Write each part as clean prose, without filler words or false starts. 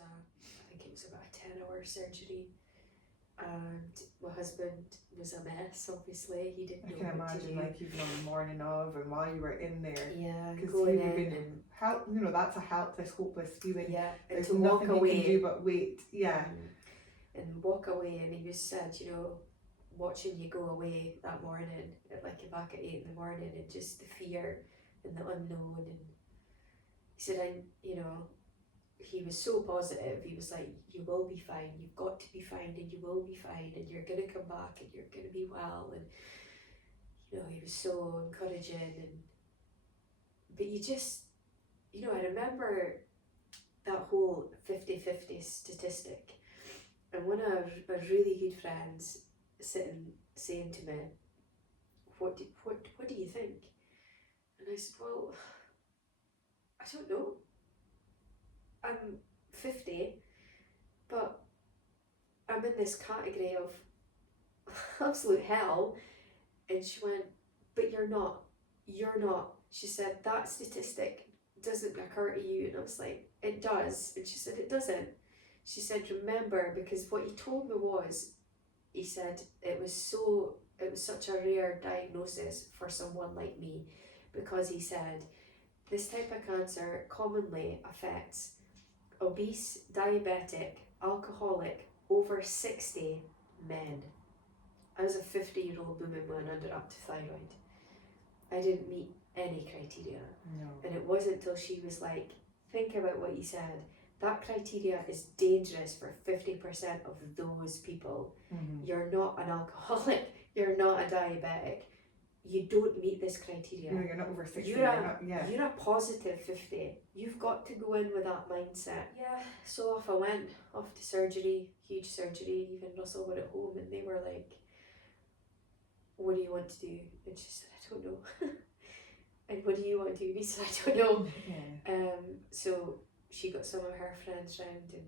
I think it was about a 10-hour surgery, and my husband was a mess. Obviously, he didn't know I can what to imagine, do. like, even on the morning of and while you were in there. Yeah, Because going you've in been in help, that's a helpless, hopeless feeling. yeah, and There's to walk nothing away you can do but wait. Yeah. and walk away, and he was said, watching you go away that morning, back at 8 in the morning, and just the fear and the unknown. And he said, he was so positive. He was like, you will be fine, you've got to be fine, and you will be fine, and you're gonna come back, and you're gonna be well. And he was so encouraging. But you just, I remember that whole 50-50 statistic, and one of my really good friends saying to me, what do you think? And I said, well, I don't know. I'm 50, but I'm in this category of absolute hell. And she went, but you're not. She said, that statistic doesn't occur to you. And I was like, it does. And she said, it doesn't. She said, remember, because what he told me was, he said, it was such a rare diagnosis for someone like me, because he said, this type of cancer commonly affects obese, diabetic, alcoholic, over 60 men. I was a 50-year-old woman with an underactive thyroid. I didn't meet any criteria. No. And it wasn't until she was like, think about what you said. That criteria is dangerous for 50% of those people. Mm-hmm. You're not an alcoholic. You're not a diabetic. You don't meet this criteria. You're not over 60. You're a positive 50. You've got to go in with that mindset. Yeah, so off I went, off to surgery, huge surgery. Even Russell were at home, and they were like, what do you want to do? And she said, I don't know. And what do you want to do? And he said, I don't know. Yeah. So she got some of her friends round, and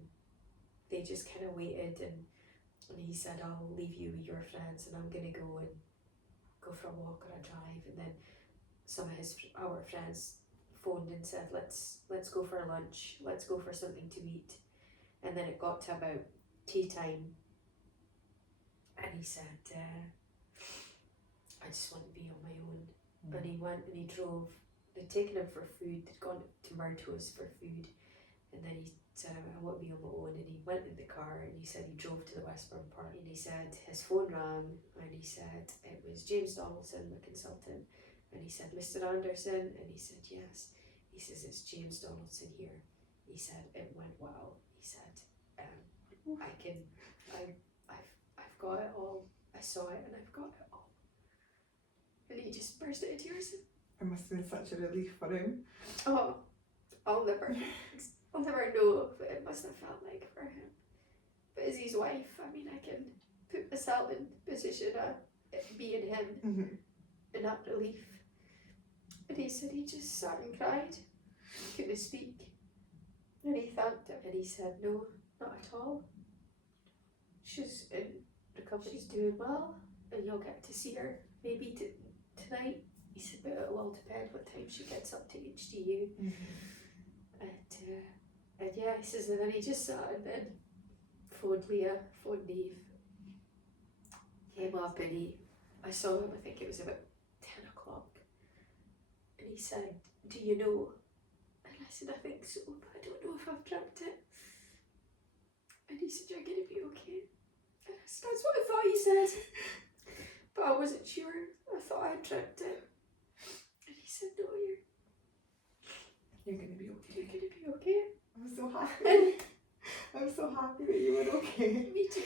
they just kind of waited, and he said, I'll leave you with your friends, and I'm going to go for a walk or a drive. And then some of our friends phoned and said, let's go for a lunch, let's go for something to eat. And then it got to about tea time, and he said, I just want to be on my own. And he went and he drove. They'd taken him for food, they'd gone to Murto's for food, and then he said, I want to be on my own. And he went in the car, and he said he drove to the Westbourne Park, and he said his phone rang, and he said it was James Donaldson, the consultant. And he said, Mr. Anderson? And he said, yes. He says, it's James Donaldson here. He said, it went well. He said, I've got it all. I saw it, and I've got it all. And he just burst into tears. It must have been such a relief for him. Oh, I'll never know what it must have felt like for him. But as his wife, I mean, I can put myself in position of it being him, Mm-hmm. and that relief. And he said he just sat and cried, couldn't speak. And he thanked him, and he said, no, not at all. She's in recovery, she's doing well, and you'll get to see her maybe tonight. He said, but it will all depend what time she gets up to HDU. Mm-hmm. And yeah, he says, and then he just sat and then phoned Leah, phoned Neve, came up, and I saw him, I think it was about 10 o'clock. And he said, do you know? And I said, I think so, but I don't know if I've dreamt it. And he said, you're going to be okay. And I said, that's what I thought he said. But I wasn't sure. I thought I dreamt it. And he said, no, You're going to be okay. you're going to be okay. I'm so happy. I'm so happy that you were okay. Me too.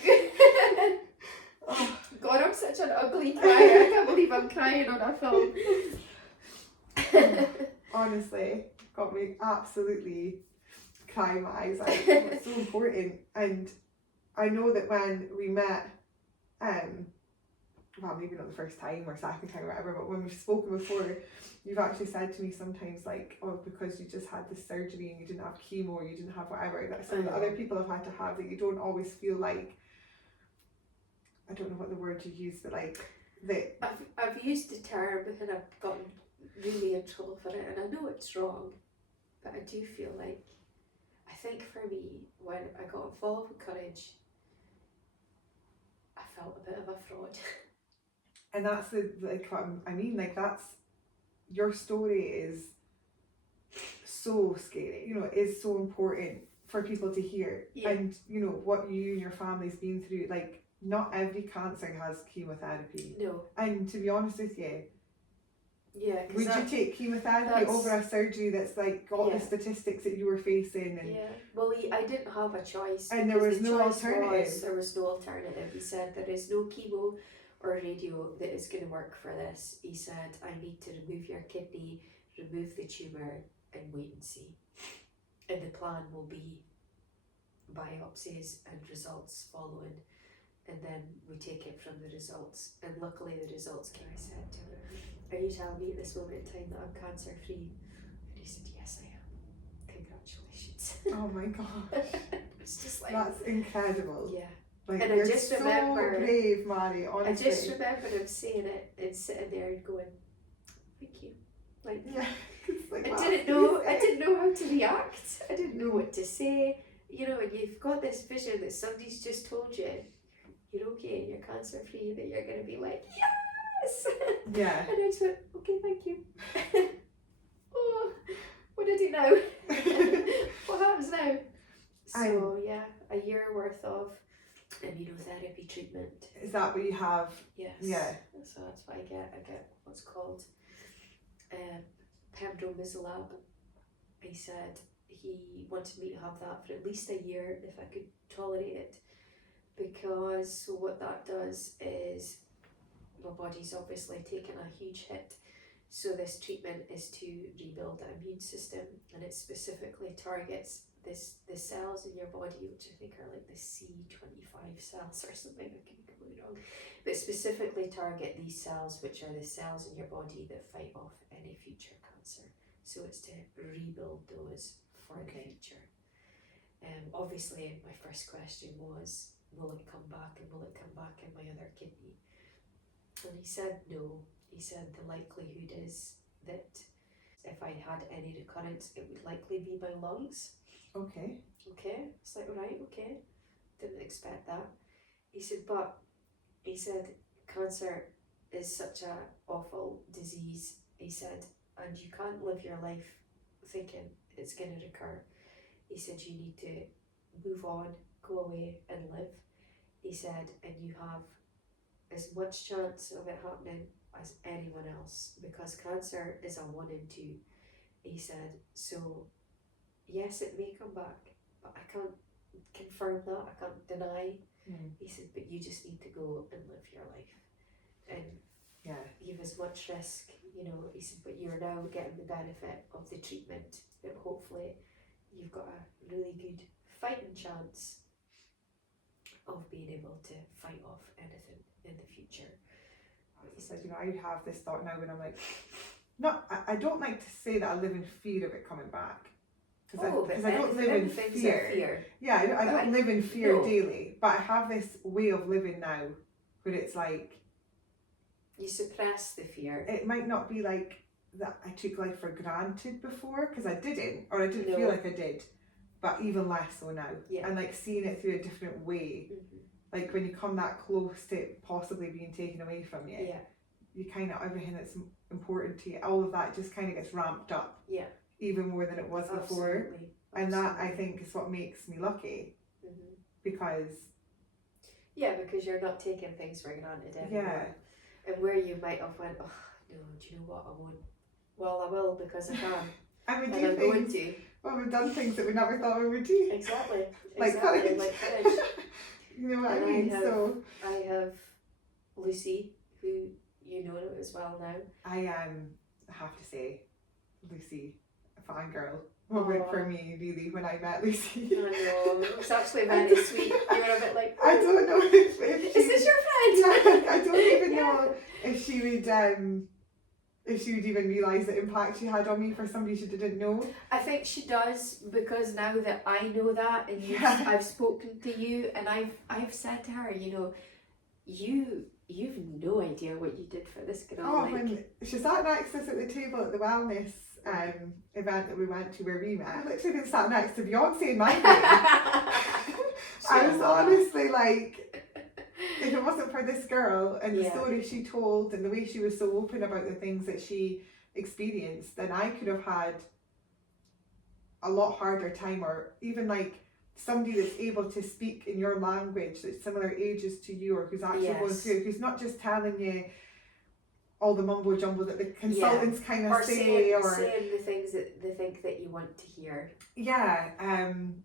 Oh, God, I'm such an ugly crier. I can't believe I'm crying on a film. Honestly, got me absolutely crying my eyes out. It's so important. And I know that when we met, well, maybe not the first time or second time or whatever, but when we've spoken before, you've actually said to me sometimes like, oh, because you just had this surgery and you didn't have chemo, you didn't have whatever, that some of the other people have had to have, that you don't always feel like, I don't know what the word you use, but like that. I've used the term and I've gotten really in trouble for it, and I know it's wrong, but I do feel like I think for me, when I got involved with courage, I felt a bit of a fraud. And that's like what I mean, like that's, your story is so scary, you know, it is so important for people to hear. Yeah. And you know what you and your family's been through, like not every cancer has chemotherapy. No. And to be honest with you, Yeah. would you take chemotherapy over a surgery that's like got the statistics that you were facing? And yeah. Well, I didn't have a choice. And there was no alternative. There was no alternative. He said there is no chemo or radio that is going to work for this. He said, I need to remove your kidney, remove the tumour, and wait and see. And the plan will be biopsies and results following, and then we take it from the results. And luckily the results came. I said to him, are you telling me at this moment in time that I'm cancer free? And he said, yes, I am. Congratulations. Oh my gosh. It's just like, that's incredible. yeah. Like, And you're I just so remember, brave, Mhairi, honestly. I just remember him saying it and sitting there and going, thank you. Like, yeah. It's like, I didn't know how to react. I didn't know what to say. You know, and you've got this vision that somebody's just told you you're okay, you're cancer free, that you're going to be like, yes! Yeah. And I just went, okay, thank you. Oh, what do I do now? What happens now? So, yeah, a year worth of immunotherapy treatment. Is that what you have? Yes. Yeah. So that's what I get. I get what's called pembrolizumab. He said he wanted me to have that for at least a year if I could tolerate it, because what that does is my body's obviously taken a huge hit. So this treatment is to rebuild the immune system, and it specifically targets the cells in your body, which I think are like the C25 cells or something. I could be completely wrong, but specifically target these cells, which are the cells in your body that fight off any future cancer. So it's to rebuild those for the future. Obviously, my first question was, will it come back, and will it come back in my other kidney? And he said no. He said the likelihood is that if I had any recurrence, it would likely be my lungs. Okay. It's like, right, okay. Didn't expect that. He said, but he said cancer is such a awful disease. He said, and you can't live your life thinking it's going to recur. He said, you need to move on, go away and live. He said, and you have as much chance of it happening as anyone else, because cancer is a 1 in 2. He said, so yes, it may come back, but I can't confirm that, I can't deny. He said, but you just need to go and live your life, and you've as much risk, you know. He said, but you're now getting the benefit of the treatment, that hopefully you've got a really good fighting chance of being able to fight off anything in the future. He said, you know, I have this thought now when I'm like, I don't like to say that I live in fear of it coming back. Because I don't live in fear. Yeah, I don't live in fear daily, but I have this way of living now where it's like, you suppress the fear. It might not be like that I took life for granted before, because I didn't, or I didn't feel like I did, but even less so now. And like seeing it through a different way. Like when you come that close to it possibly being taken away from you, you kind of, everything that's important to you, all of that just kind of gets ramped up. Even more than it was before. And that, I think, is what makes me lucky. Because you're not taking things for granted anymore. And where you might have went, oh no, do you know what, I won't. Well, I will, because I can. And I'm going to. Well, we've done things that we never thought we would do. Exactly. Like courage. You know what I mean? I have Lucy, who you know as well now. I have to say, Lucy, a fangirl, moment for me really when I met Lucy. I know, it was actually very sweet. You were a bit like, I don't know if is this your friend? I don't even know if she would even realise the impact she had on me for somebody she didn't know. I think she does, because now that I know that, and I've spoken to you, and I've said to her, you know, you've no idea what you did for this girl. Oh, when she sat next to us at the table at the wellness event that we went to where we met. I literally been sat next to Beyonce and Mhairi. I was honestly like, if it wasn't for this girl and the story she told and the way she was so open about the things that she experienced, then I could have had a lot harder time, or even like somebody that's able to speak in your language that's similar ages to you, or who's actually going through, who's not just telling you all the mumbo jumbo that the consultants kind of say, or saying the things that they think that you want to hear. And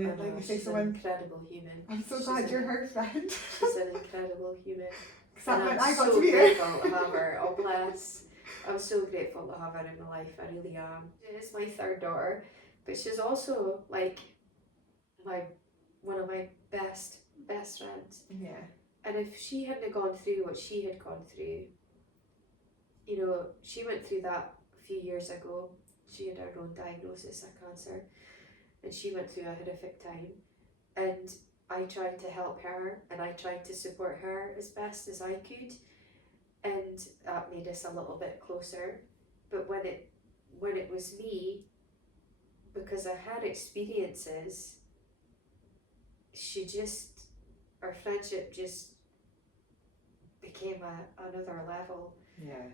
then, like I say, she's an incredible human. I'm so glad you're her friend. She's an incredible human. And I'm I got so to meet grateful to have her. Oh bless. I'm so grateful to have her in my life. I really am. She is my third daughter, but she's also like one of my best friends. Yeah. And if she hadn't gone through what she had gone through, you know, she went through that a few years ago. She had her own diagnosis of cancer, and she went through a horrific time. And I tried to help her, and I tried to support her as best as I could, and that made us a little bit closer. But when it was me, because I had experiences, our friendship just became another level. Yeah.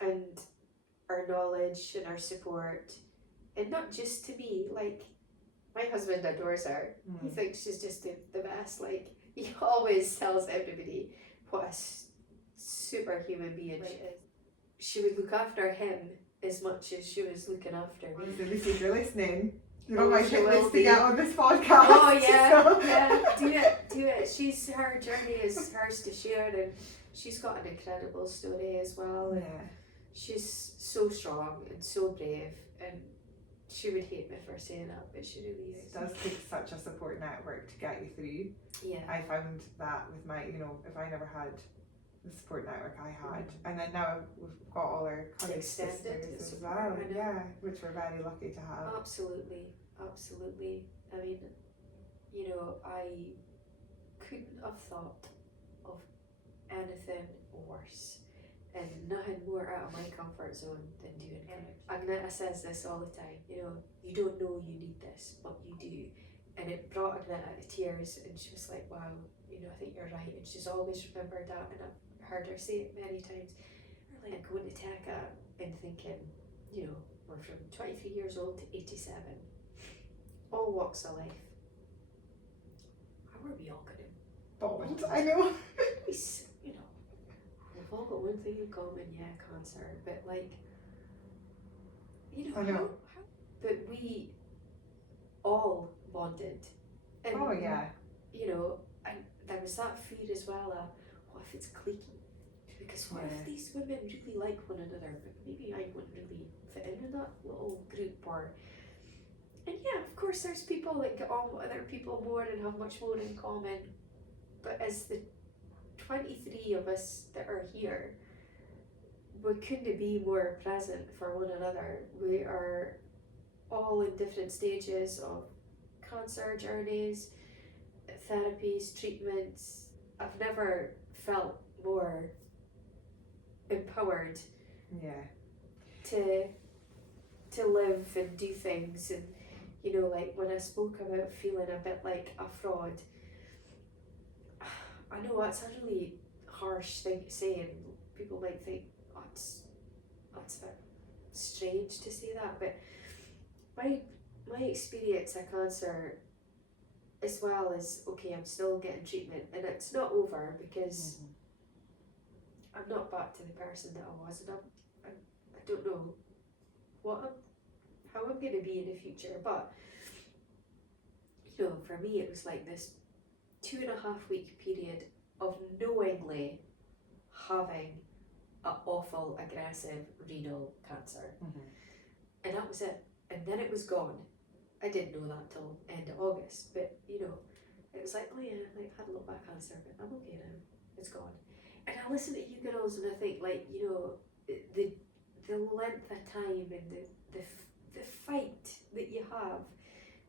And our knowledge and our support, and not just to me, like my husband adores her. He thinks she's just the best. Like, he always tells everybody what a super human being she is. She would look after him as much as she was looking after me. So Lucy, if you're listening, you're on my hit list to get on this podcast. Oh yeah, do it. Her journey is hers to share, and she's got an incredible story as well. And she's so strong and so brave, and she would hate me for saying that, but she really is. It does take such a support network to get you through. Yeah. I found that with my, if I never had the support network I had, and then now we've got all our colleague sisters as well, which we're very lucky to have. Absolutely. I mean, I couldn't have thought of anything worse and nothing more out of my comfort zone than doing it. Agneta says this all the time, you don't know you need this, but you do. And it brought Agneta to tears, and she was like, wow, I think you're right. And she's always remembered that, and I've heard her say it many times. Like going to Teka and thinking, we're from 23 years old to 87, all walks of life. How are we all going to? I know. We've all got one thing in common, cancer. But I know. But we all bonded. And, and there was that fear as well, what if it's cliquey? Because what if these women really like one another, but maybe I wouldn't really fit in that little group, and of course there's people that get on with other people more and have much more in common, but as the 23 of us that are here, we couldn't be more present for one another. We are all in different stages of cancer journeys, therapies, treatments. I've never felt more empowered to live and do things. And when I spoke about feeling a bit like a fraud, I know that's a really harsh thing to say, and people might think that's a bit strange to say that, but my experience of cancer, as well as, I'm still getting treatment, and it's not over, because I'm not back to the person that I was, and I don't know how I'm going to be in the future, but for me it was like this 2.5 week period of knowingly having an awful aggressive renal cancer, and that was it, and then it was gone. I didn't know that till end of August, but it was like, oh yeah, I've had a little bit of cancer, but I'm okay now, it's gone. And I listen to you girls and I think, the length of time and the fight that you have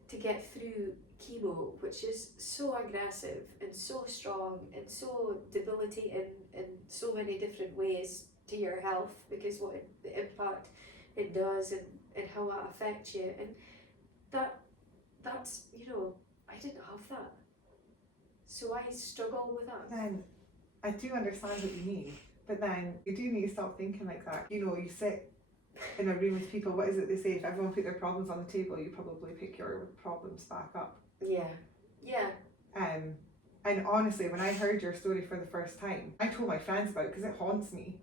to get through chemo, which is so aggressive and so strong and so debilitating in so many different ways to your health, because the impact it does, and how that affects you, and that's I didn't have that, so I struggle with that. Then I do understand what you mean, but then you do need to stop thinking like that. You sit in a room with people, what is it they say? If everyone put their problems on the table, you probably pick your problems back up. Yeah. And honestly, when I heard your story for the first time, I told my friends about it because it haunts me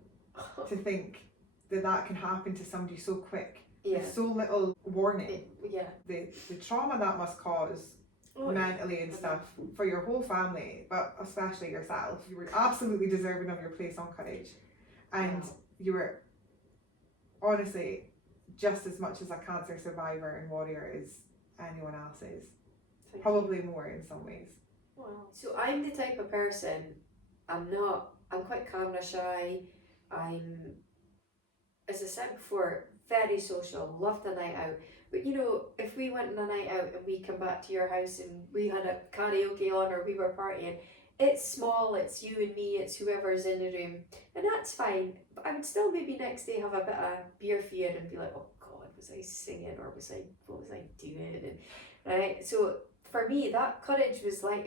to think that can happen to somebody so quick. Yeah. With so little warning. Yeah. The trauma that must cause mentally and stuff for your whole family, but especially yourself. You were absolutely deserving of your place on Courage. And you were honestly just as much as a cancer survivor and warrior as anyone else is. Probably more in some ways. Wow. So I'm the type of person, I'm quite camera shy. I'm, as I said before, very social, love the night out. But if we went on a night out and we come back to your house and we had a karaoke on or we were partying, it's small, it's you and me, it's whoever's in the room, and that's fine. But I would still maybe next day have a bit of beer fear and be like, oh God, was I singing or what was I doing? And, right? So for me, that Courage was like,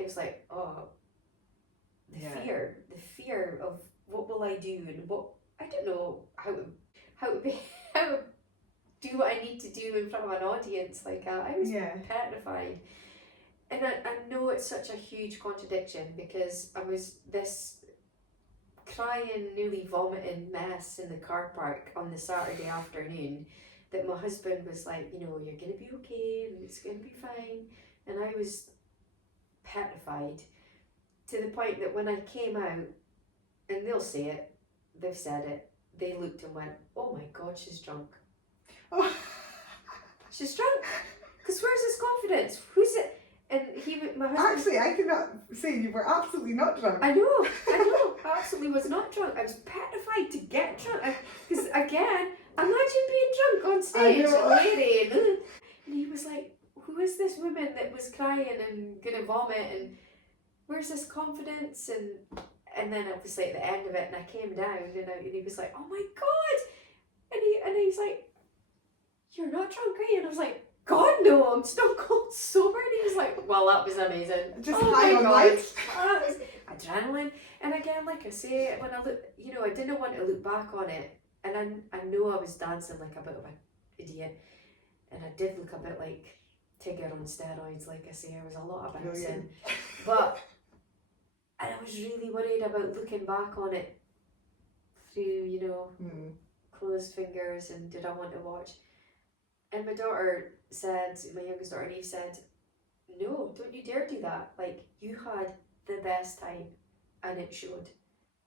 the fear of what will I do and what, I don't know how to do what I need to do in front of an audience like that. I was petrified. And I know it's such a huge contradiction because I was this crying, nearly vomiting mess in the car park on the Saturday afternoon that my husband was like, you're going to be okay and it's going to be fine. And I was petrified to the point that when I came out, and they'll say it, they've said it, they looked and went, oh my God, she's drunk. Oh. She's drunk. Because where's his confidence? Who's it? And my husband... Actually, I cannot say you were absolutely not drunk. I know, I absolutely was not drunk. I was petrified to get drunk. Because again, imagine being drunk on stage, Mhairi, and he was like, who is this woman that was crying and gonna vomit, and where's this confidence? And then obviously at the end of it, and I came down, and he was like, oh my God, and he's like, you're not drunk, are you? And I was like, God no, I'm stone cold sober. And he was like, well, that was amazing. Just high on life. That was adrenaline. And again, like I say, when I look, I didn't want to look back on it, and I know I was dancing like a bit of an idiot, and I did look a bit like Tigger on steroids, like I say. I was a lot of bouncing, but and I was really worried about looking back on it through closed fingers, and did I want to watch? And my daughter said, my youngest daughter Eve said, no, don't you dare do that. Like, you had the best time and it showed,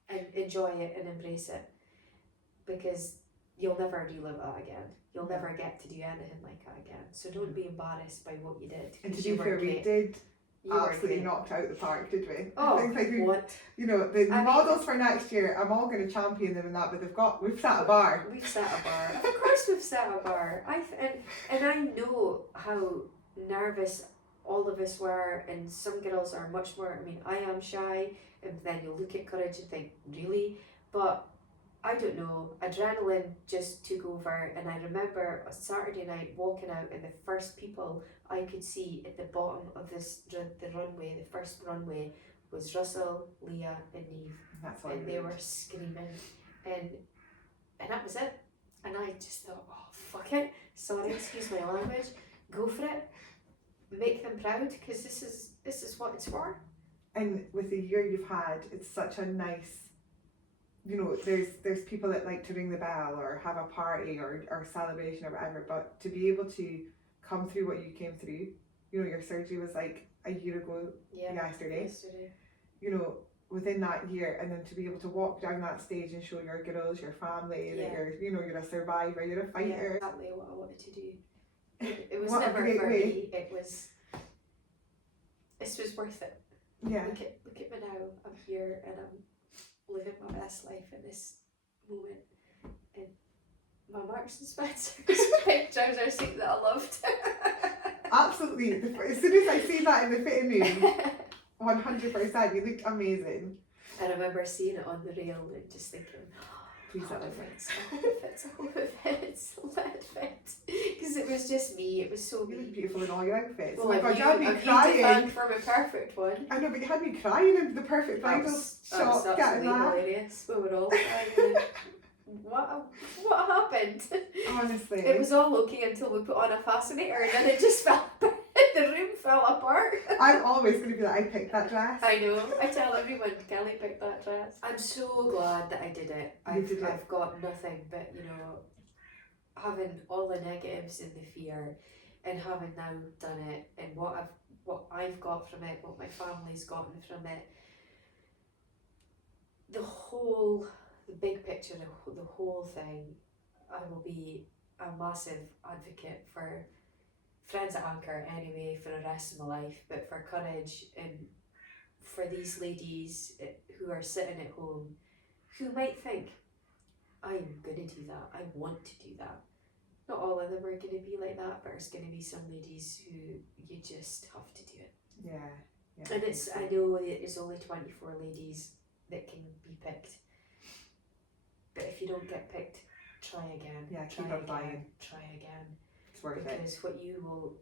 and enjoy it and embrace it, because you'll never relive that again. You'll never get to do anything like that again. So don't be embarrassed by what you did. And to be fair, we did absolutely knocked out the park, did we? Oh, I think like what? The models for next year, I'm all going to champion them in that, but we've set a bar. We've set a bar. Of course we've set a bar. And I know how nervous all of us were, and some girls are much more, I am shy, and then you'll look at Courage and think, really? But I don't know, adrenaline just took over, and I remember a Saturday night walking out, and the first people I could see at the bottom of the runway, the first runway, was Russell, Leah and Eve. And they were screaming, and that was it. And I just thought, oh fuck it, sorry, excuse my language, go for it, make them proud, because this is what it's for. And with the year you've had, it's such a nice, there's people that like to ring the bell or have a party or celebration or whatever, but to be able to come through what you came through, your surgery was like a year ago yesterday. Within that year, and then to be able to walk down that stage and show your girls, your family, that you're a survivor, you're a fighter. Yeah, exactly what I wanted to do. It was never for me. This was worth it. Yeah. Look at me now. I'm here and I'm living my best life in this moment. And my Marks and Spencer's pink trouser suit that I loved. Absolutely. As soon as I see that in the fitting room, 100%, you looked amazing. I remember seeing it on the rail and just thinking, Please I let hope it it fits. I hope it fits. I hope it fits. Let it fit. Because it was just me. It was so You me. look beautiful in all your outfits. Well, oh my god, you had me I've you to crying. thank for my perfect one. I know, but you had me crying in the perfect That bridal was shot getting absolutely that. hilarious. We were all crying. What happened? Honestly. It was all okay until we put on a fascinator and then it just fell apart. The room fell apart. I'm always going to be like, I picked that dress. I know. I tell everyone Kelly picked that dress. I'm so glad that I did it. I've got nothing but, you know, having all the negatives and the fear, and having now done it, and what I've got from it, what my family's gotten from it. The big picture, the whole thing, I will be a massive advocate for Friends at Anchor anyway for the rest of my life, but for courage and for these ladies who are sitting at home who might think, I'm going to do that, I want to do that. Not all of them are going to be like that, but there's going to be some ladies who you just have to do it. Yeah. And I know there's only 24 ladies that can be picked. But if you don't get picked, try again. Yeah, try keep applying. Try again. It's worth it. Because what you will,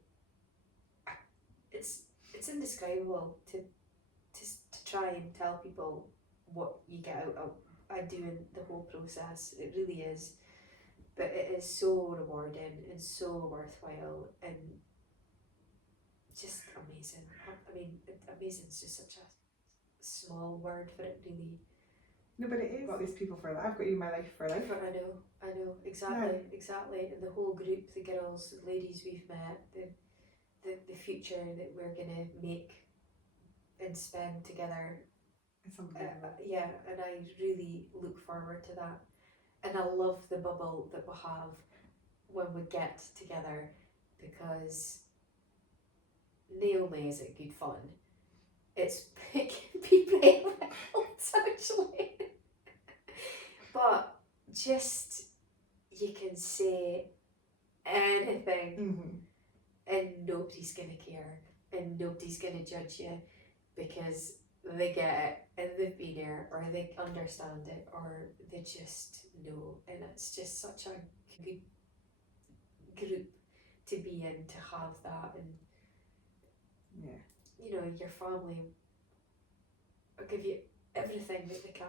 it's indescribable to try and tell people what you get out of doing the whole process. It really is. But it is so rewarding and so worthwhile and just amazing. I mean, amazing is just such a small word for it, really. No, but it is. I've got these people for life. I've got you in my life for life. I know, exactly. And the whole group, the girls, the ladies we've met, the future that we're gonna make and spend together. It's unbelievable. Yeah, and I really look forward to that. And I love the bubble that we'll have when we get together, because not only is it good fun, it can be pretty wild actually. But just, you can say anything and nobody's gonna care and nobody's gonna judge you, because they get it and they've been there, or they understand it, or they just know. And it's just such a good group to be in, to have that. And you know, your family will give you everything that they can,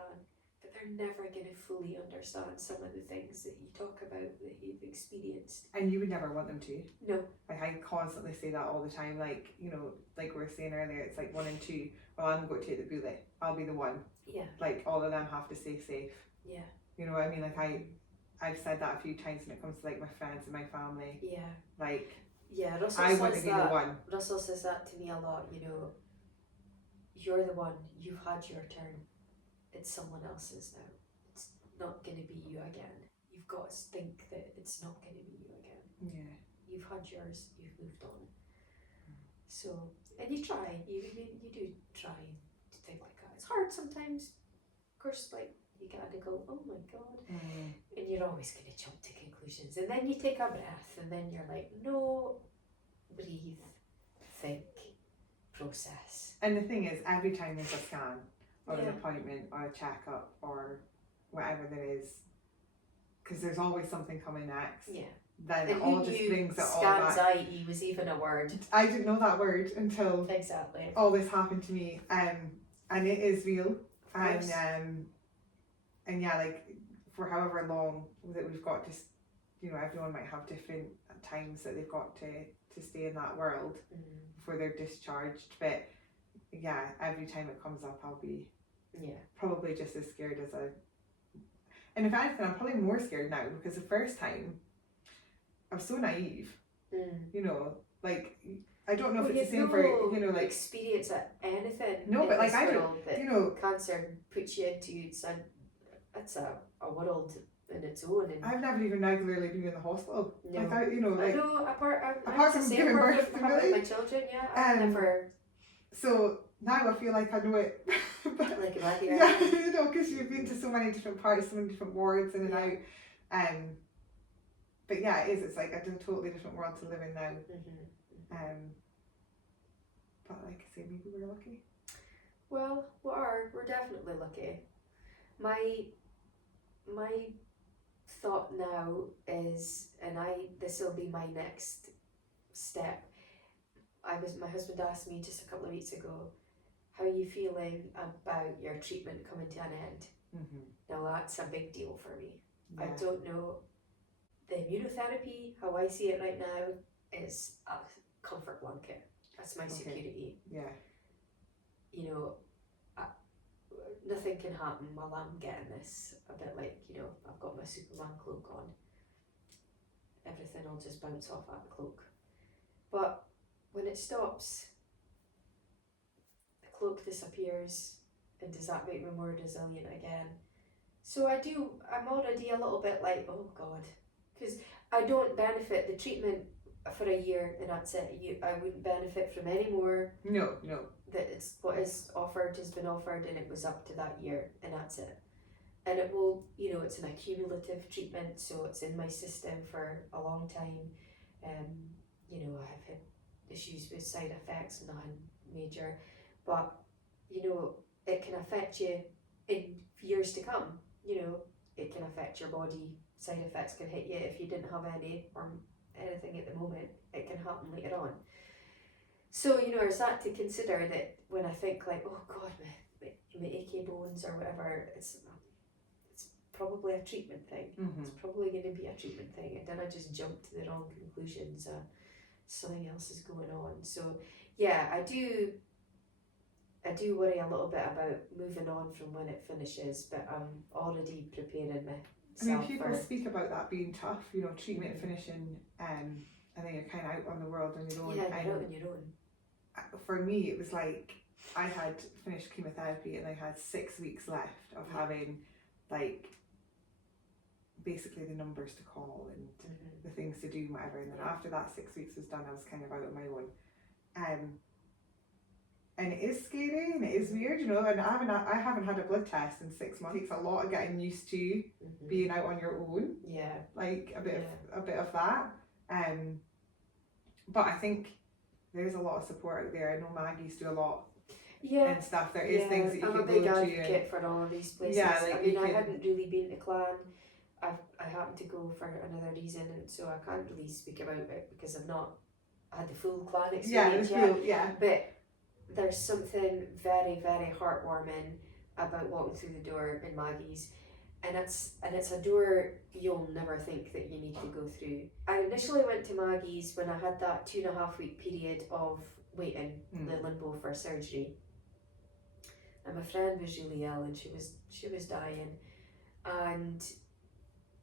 but they're never going to fully understand some of the things that you talk about that you've experienced. And you would never want them to. No. Like, I constantly say that all the time. Like, you know, like we were saying earlier, it's like 1 and 2. Well, I'm going to take the bullet. I'll be the one. Yeah. Like, all of them have to stay safe. Yeah. You know what I mean? Like, I've said that a few times when it comes to like my friends and my family. Yeah. Like, yeah, Russell I want to be that. the one. Russell says that to me a lot, you know. You're the one, you've had your turn. It's someone else's now. It's not going to be you again. You've got to think that it's not going to be you again. Yeah. You've had yours, you've moved on. So, and you try, you do try to think like that. It's hard sometimes. Of course, like, you gotta go, oh my god. And you're always going to jump to conclusions. And then you take a breath and then you're like, no, breathe, think, process. And the thing is, every time there's a scan or an appointment or a checkup or whatever there is, because there's always something coming next. Yeah. Then and it all just brings it all back. Scanxiety was even a word. I didn't know that word until all this happened to me. And it is real. And yeah, like, for however long that we've got to, you know, everyone might have different times that they've got to stay in that world before they're discharged. But yeah, every time it comes up, I'll be probably just as scared as and if anything, I'm probably more scared now, because the first time I was so naive. You know, like, I don't know if it's the same for, you know, like, experience at anything. No, but like, I don't, you know, cancer puts you into, it's a world in its own. And I've never even regularly been in the hospital. No. Like, you know, like, I know, apart from giving birth to my children, I've never. So now I feel like I know it. But, like, yeah, you know, because you've been to so many different parts, so many different wards in and out. But yeah, it is. It's like a totally different world to live in now. But like I say, maybe we're lucky. Well, we're definitely lucky. my thought now is, and this will be my next step. My husband asked me just a couple of weeks ago, how are you feeling about your treatment coming to an end? Now that's a big deal for me. Yeah. I don't know, the immunotherapy, how I see it right now, is a comfort blanket. That's my security. Yeah. You know, nothing can happen while I'm getting this. A bit like, I've got my Superman cloak on. Everything will just bounce off that cloak. But when it stops, the cloak disappears, and does that make me more resilient again? So I'm already a little bit like, oh God, because I don't benefit the treatment for a year and that's it. I wouldn't benefit from any more. No. That it's what is offered has been offered and it was up to that year and that's it. And it will, it's an accumulative treatment, so it's in my system for a long time. I've had issues with side effects, nothing major, but it can affect you in years to come. It can affect your body. Side effects can hit you if you didn't have any or anything at the moment. It can happen later on. So there's that to consider, that when I think like, oh God, my achy bones or whatever, it's probably a treatment thing. It's probably going to be a treatment thing, and then I just jump to the wrong conclusions. Something else is going on. So yeah, I do worry a little bit about moving on from when it finishes, but I'm already preparing myself. People speak about that being tough, treatment finishing, and then you're kind of out on the world on your own. Yeah, you're out on your own. For me, it was like I had finished chemotherapy and I had 6 weeks left of having like basically the numbers to call and the things to do, whatever. And then after that 6 weeks was done, I was kind of out on my own. And it is scary and it is weird, and I haven't had a blood test in 6 months. It takes a lot of getting used to being out on your own. Yeah. Like a bit of that. But I think there's a lot of support out there. I know Maggie's do a lot. Yeah. And stuff. There is things that you I'm can a big go to. advocate for all of these places. Yeah, like I hadn't really been to Clan. I happened to go for another reason, and so I can't really speak about it because I've not had the full Clan experience yet. But there's something very, very heartwarming about walking through the door in Maggie's, and it's a door you'll never think that you need to go through. I initially went to Maggie's when I had that 2.5 week period of waiting, the limbo for surgery, and my friend was really ill and she was dying, and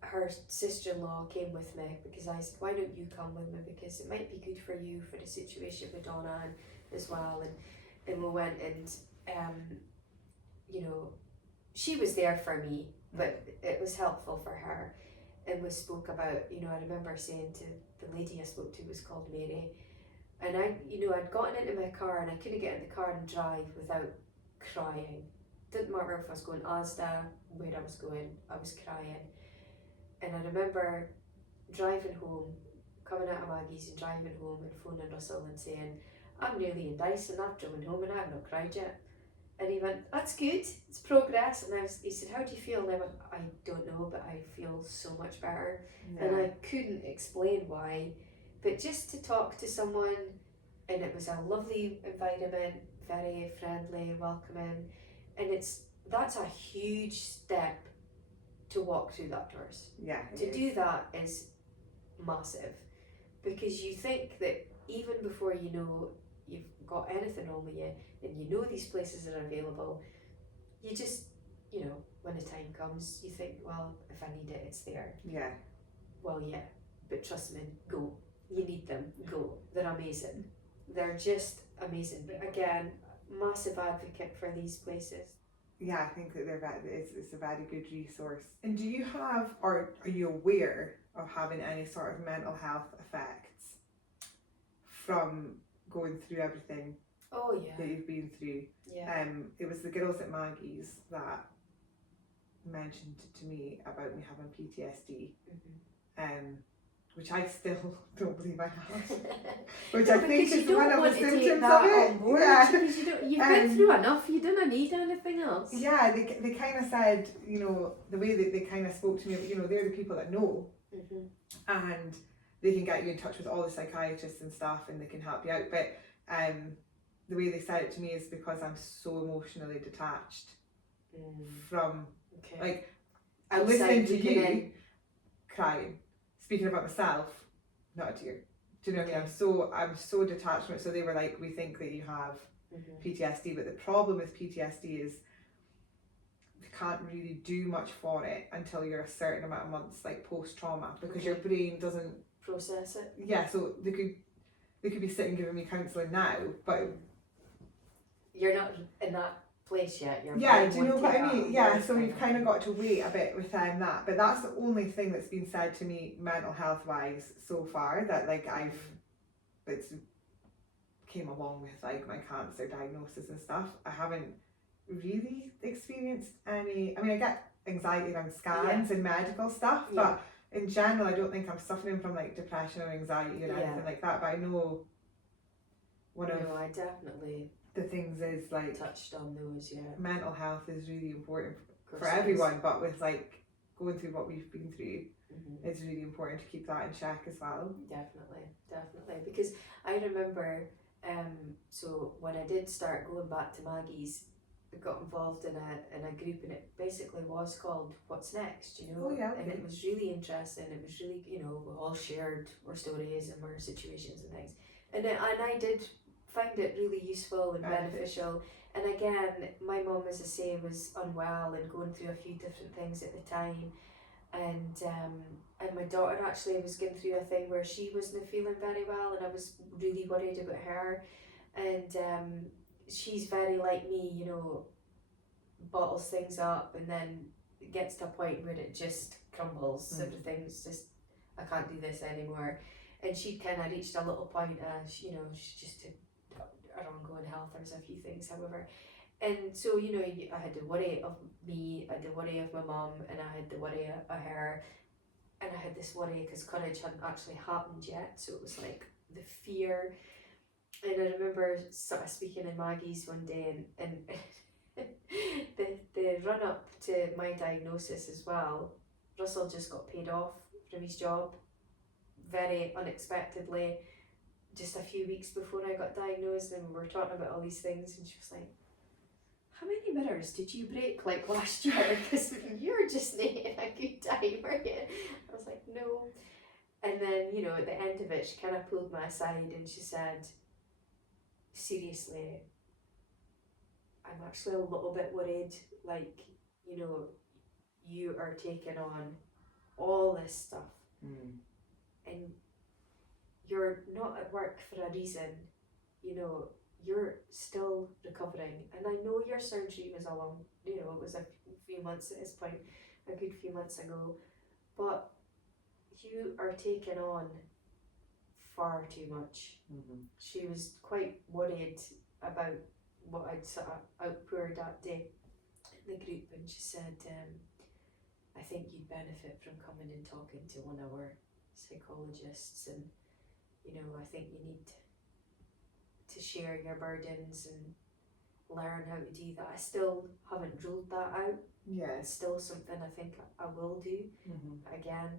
her sister-in-law came with me because I said, why don't you come with me, because it might be good for you for the situation with Donna and as well. And we went, and she was there for me, but it was helpful for her. And we spoke about, I remember saying to the lady I spoke to, was called Mhairi, and I'd gotten into my car and I couldn't get in the car and drive without crying. Didn't matter if I was going Asda, where I was going, I was crying. And I remember driving home, coming out of Maggie's and driving home and phoning Russell and saying, I'm nearly in Dyson, I've driven home and I've not cried yet. And he went, that's good, it's progress. And he said, how do you feel? And I went, I don't know, but I feel so much better. Yeah. And I couldn't explain why, but just to talk to someone, and it was a lovely environment, very friendly, welcoming, and that's a huge step to walk through that doors. Yeah. To do that is massive, because you think that even before you've got anything wrong with you, and these places are available, you just, when the time comes, you think, well, if I need it, it's there. Yeah. Well, yeah, but trust me, go. You need them, go. They're amazing. They're just amazing. But again, massive advocate for these places. Yeah, I think that it's a very good resource. And do you have, or are you aware of having any sort of mental health effects from going through everything that you've been through? Yeah. It was the girls at Maggie's that mentioned to me about me having PTSD. which I still don't believe I have. Which No, I think because is you one don't of want the to take symptoms that of it. on board, Yeah. because you've been through enough, you don't need anything else. Yeah, they kind of said, you know, the way that they kind of spoke to me, you know, they're the people that know, and they can get you in touch with all the psychiatrists and stuff, and they can help you out. But the way they said it to me is because I'm so emotionally detached from, like, I'm listening to you crying, speaking about myself, not a tear. Do you know what I mean? I'm so detached from it. So they were like, we think that you have PTSD, but the problem with PTSD is you can't really do much for it until you're a certain amount of months, like post-trauma, because your brain doesn't process it. Yeah, so they could be sitting giving me counselling now, but you're not in that place yet. Do you know what I mean? Yeah, so you've kind of got to wait a bit with that, but that's the only thing that's been said to me mental health wise so far, that like it's came along with like my cancer diagnosis and stuff. I haven't really experienced any, I mean, I get anxiety around scans and medical stuff, but in general I don't think I'm suffering from like depression or anxiety or anything like that. But I know I definitely the things is like touched on those. Mental health is really important for everyone, but with like going through what we've been through, it's really important to keep that in check as well. Definitely, because I remember so when I did start going back to Maggie's, I got involved in a group, and it basically was called What's Next, you know. And it was really interesting. It was really, you know, we all shared our stories and our situations and things, and I did find it really useful and beneficial. And again, my mum, as I say, was unwell and going through a few different things at the time, and my daughter actually was going through a thing where she wasn't feeling very well, and I was really worried about her. And she's very like me, you know, bottles things up, and then it gets to a point where it just crumbles. Everything's just, I can't do this anymore. And she kind of reached a little point, you know, she just took her ongoing health. There's a few things, however. And so, you know, I had the worry of me, I had the worry of my mum, and I had the worry of her. And I had this worry because courage hadn't actually happened yet. So it was like the fear. And I remember sort of speaking in Maggie's one day, and the run up to my diagnosis as well, Russell just got paid off from his job very unexpectedly, just a few weeks before I got diagnosed, and we were talking about all these things, and she was like, how many mirrors did you break like last year? Because you're just making a good time, weren't you? I was like, no. And then, you know, at the end of it, she kind of pulled me aside and she said, seriously, I'm actually a little bit worried, like, you know, you are taking on all this stuff and you're not at work for a reason, you know, you're still recovering. And I know your surgery was a long, you know, it was a few months at this point, a good few months ago, but you are taking on far too much. She was quite worried about what I'd sort of outpoured that day in the group, and she said, I think you'd benefit from coming and talking to one of our psychologists, and you know, I think you need to share your burdens and learn how to do that. I still haven't ruled that out. It's still something I think I will do. Again,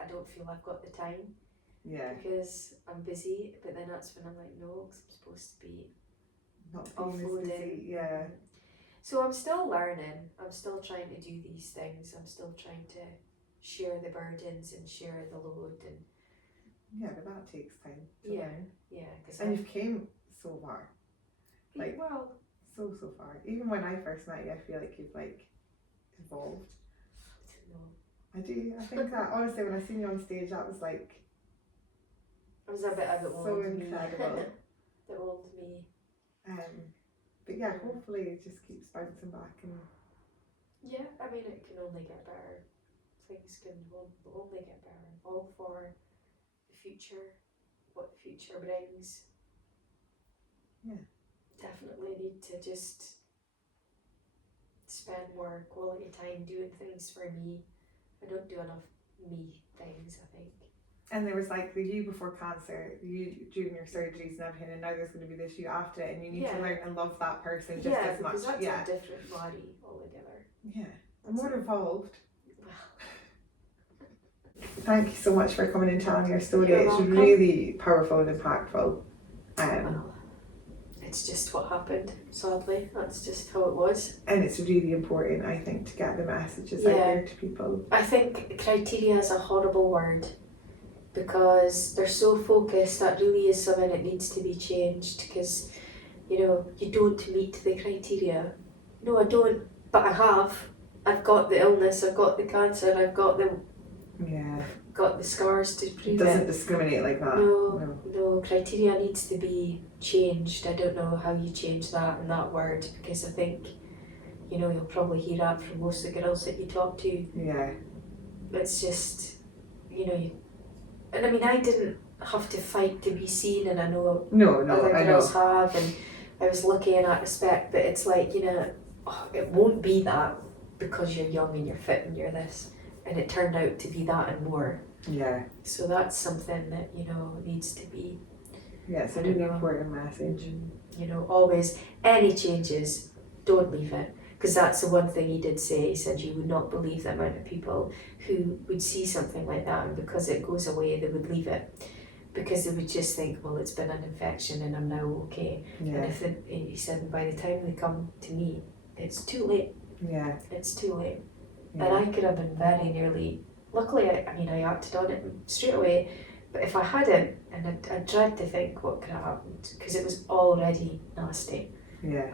I don't feel I've got the time because I'm busy, but then that's when I'm like, no, because I'm supposed to be not offloading. So I'm still learning, I'm still trying to do these things, I'm still trying to share the burdens and share the load, and but that takes time to learn. And you've came so far, like so far. Even when I first met you, I feel like you've like evolved. I do. I think that honestly, when I seen you on stage, that was like, it was a bit of the old so incredible. Me. The old me. But yeah, hopefully it just keeps bouncing back, and I mean, it can only get better. Things can only get better. All for the future, what the future brings. Definitely need to just spend more quality time doing things for me. I don't do enough me things, I think. And there was like the you before cancer, you during your surgeries and everything, and now there's going to be this you after it, and you need to learn and love that person just as much. Because that's a different body altogether. Yeah, and more involved. Well, Thank you so much for coming and telling your story. You're It's welcome. really powerful and impactful. well, it's just what happened, sadly. That's just how it was. And it's really important, I think, to get the messages out there to people. I think criteria is a horrible word because they're so focused. That really is something that needs to be changed because, you don't meet the criteria. No, I don't, but I have. I've got the illness, I've got the cancer, I've got the scars to prove It doesn't discriminate like that. No, criteria needs to be changed. I don't know how you change that in that word because I think, you'll probably hear that from most of the girls that you talk to. Yeah. It's just, and I mean, I didn't have to fight to be seen, and I know other girls have, and I was lucky in that respect, but it's like, it won't be that because you're young and you're fit and you're this. And it turned out to be that and more. Yeah. So that's something that, needs to be. Yeah, it's a really important message. Always, any changes, don't leave it. Because that's the one thing he did say. He said you would not believe the amount of people who would see something like that, and because it goes away, they would leave it. Because they would just think, well, it's been an infection and I'm now okay. Yeah. And he said, by the time they come to me, it's too late. Yeah. It's too late. Yeah. And I could have been very nearly, luckily, I acted on it straight away, but if I hadn't, and I tried to think what could have happened, because it was already nasty. Yeah.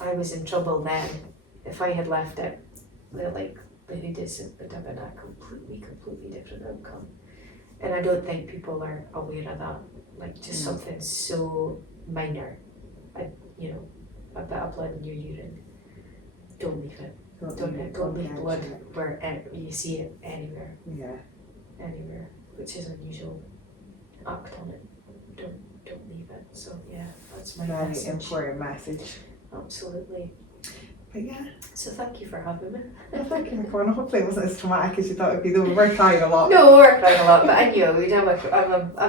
I was in trouble then. If I had left it, the hoodies would have been a completely different outcome. And I don't think people are aware of that. Like, just something so minor, a bit of blood in your urine, don't leave it. Don't leave blood where you see it anywhere. Yeah. Anywhere, which is unusual. Act on it. Don't leave it. So yeah, that's my Very message. important message. Absolutely. But yeah. So thank you for having me. Well, thank you for coming. Hopefully it wasn't as traumatic as you thought it would be, though we were crying a lot. No, we're crying a lot, but I knew we'd I'm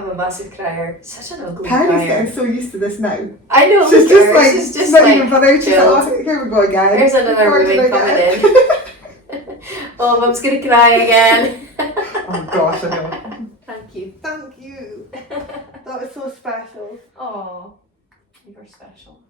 a massive crier. Such an ugly Perry's crier. getting so used to this now. I know. She's she's just not like, even bothered. She's chilled. like, oh, here we go again. There's another woman coming in. Oh, Mum's gonna cry again. Oh gosh, I know. Thank you. Thank you. That was so special. Oh, you were special.